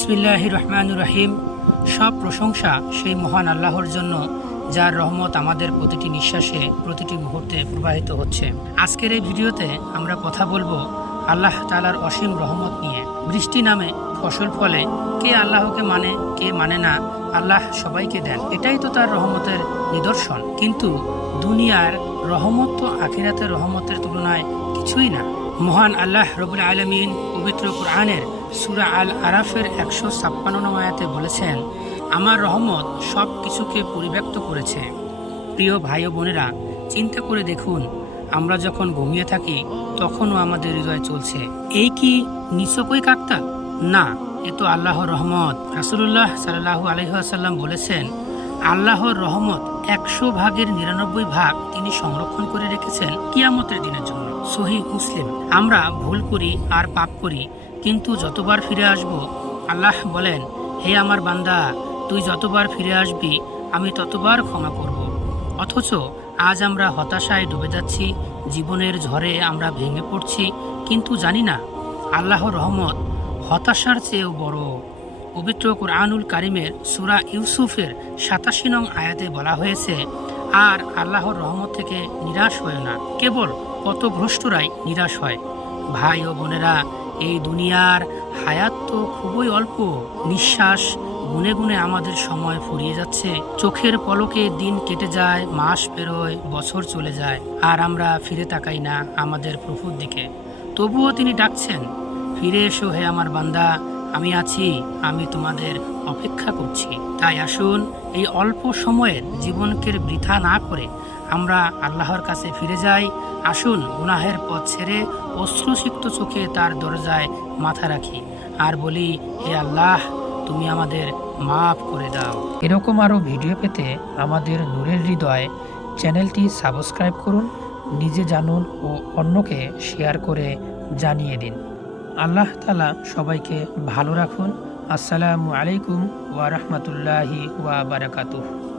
বিসমিল্লাহ রহমান রহিম সব প্রশংসা সেই মহান আল্লাহর জন্য, যার রহমত আমাদের প্রতিটি নিঃশ্বাসে, প্রতিটি মুহূর্তে প্রবাহিত হচ্ছে। আজকের এই ভিডিওতে আমরা কথা বলব আল্লাহ তালার অসীম রহমত নিয়ে। বৃষ্টি নামে, ফসল ফলে, কে আল্লাহকে মানে কে মানে না, আল্লাহ সবাইকে দেন। এটাই তো তার রহমতের নিদর্শন। কিন্তু দুনিয়ার রহমত তো আখিরাতের রহমতের তুলনায় কিছুই না। মহান আল্লাহ রবুল আলমিন পবিত্র কোরআনের সুরা আল আরাফের একশো ছাপ্পান্ন আয়াতে বলেছেন, আমার রহমত সব কিছুকে পরিব্যক্ত করেছে। প্রিয় ভাই ও বোনেরা, চিন্তা করে দেখুন, আমরা যখন ঘুমিয়ে থাকি, তখনও আমাদের হৃদয় চলছে। এই কি নিছকই কাকতা না, এ তো আল্লাহর রহমত। রাসুল্লাহ সাল্লাহু আলহাসাল্লাম বলেছেন, আল্লাহর রহমত একশো ভাগের নিরানব্বই ভাগ তিনি সংরক্ষণ করে রেখেছেন কিয়ামতের দিনের জন্য। সহি মুসলিম, আমরা ভুল করি আর পাপ করি কিন্তু যতবার ফিরে আসব, আল্লাহ বলেন, হে আমার বান্দা, তুই যতবার ফিরে আসবি, আমি ততবার ক্ষমা করব। অথচ আজ আমরা হতাশায় ডুবে যাচ্ছি, জীবনের ঝড়ে আমরা ভেঙে পড়ছি, কিন্তু জানি না, আল্লাহর রহমত হতাশার চেয়েও বড়। পবিত্র কোরআনুল কারিমের সুরা ইউসুফের সাতাশি নং আয়াতে বলা হয়েছে, আর আল্লাহর রহমত থেকে নিরাশ হয় না। কেবল পথভ্রষ্টরাই নিরাশ হয়। ভাই ও বোনেরা এই দুনিয়ার হায়াত তো খুবই অল্প। নিঃশ্বাস গুনে গুনে আমাদের সময় ফুরিয়ে যাচ্ছে। চোখের পলকে দিন কেটে যায়, মাস পেরোয়, বছর চলে যায়, আর আমরা ফিরে তাকাই না আমাদের প্রভুর দিকে। তবুও তিনি ডাকছেন, ফিরে এসো হে আমার বান্দা আমি আছি, আমি তোমাদের অপেক্ষা করছি। তাই আসুন, এই অল্প সময়ের জীবনকে বৃথা না করে আমরা আল্লাহর কাছে ফিরে যাই। আসুন, গুনাহের পথ ছেড়ে অশ্রুসিক্ত চোখে তার দরজায় মাথা রাখি আর বলি, হে আল্লাহ, তুমি আমাদের মাফ করে দাও। এরকম আরও ভিডিও পেতে আমাদের নূরের হৃদয় চ্যানেলটি সাবস্ক্রাইব করুন, নিজে জানুন ও অন্যকে শেয়ার করে জানিয়ে দিন। আল্লাহ তালা সবাইকে ভালো রাখুন। আসসালামু আলাইকুম ওয়া রাহমাতুল্লাহি ওয়া বারাকাতুহু।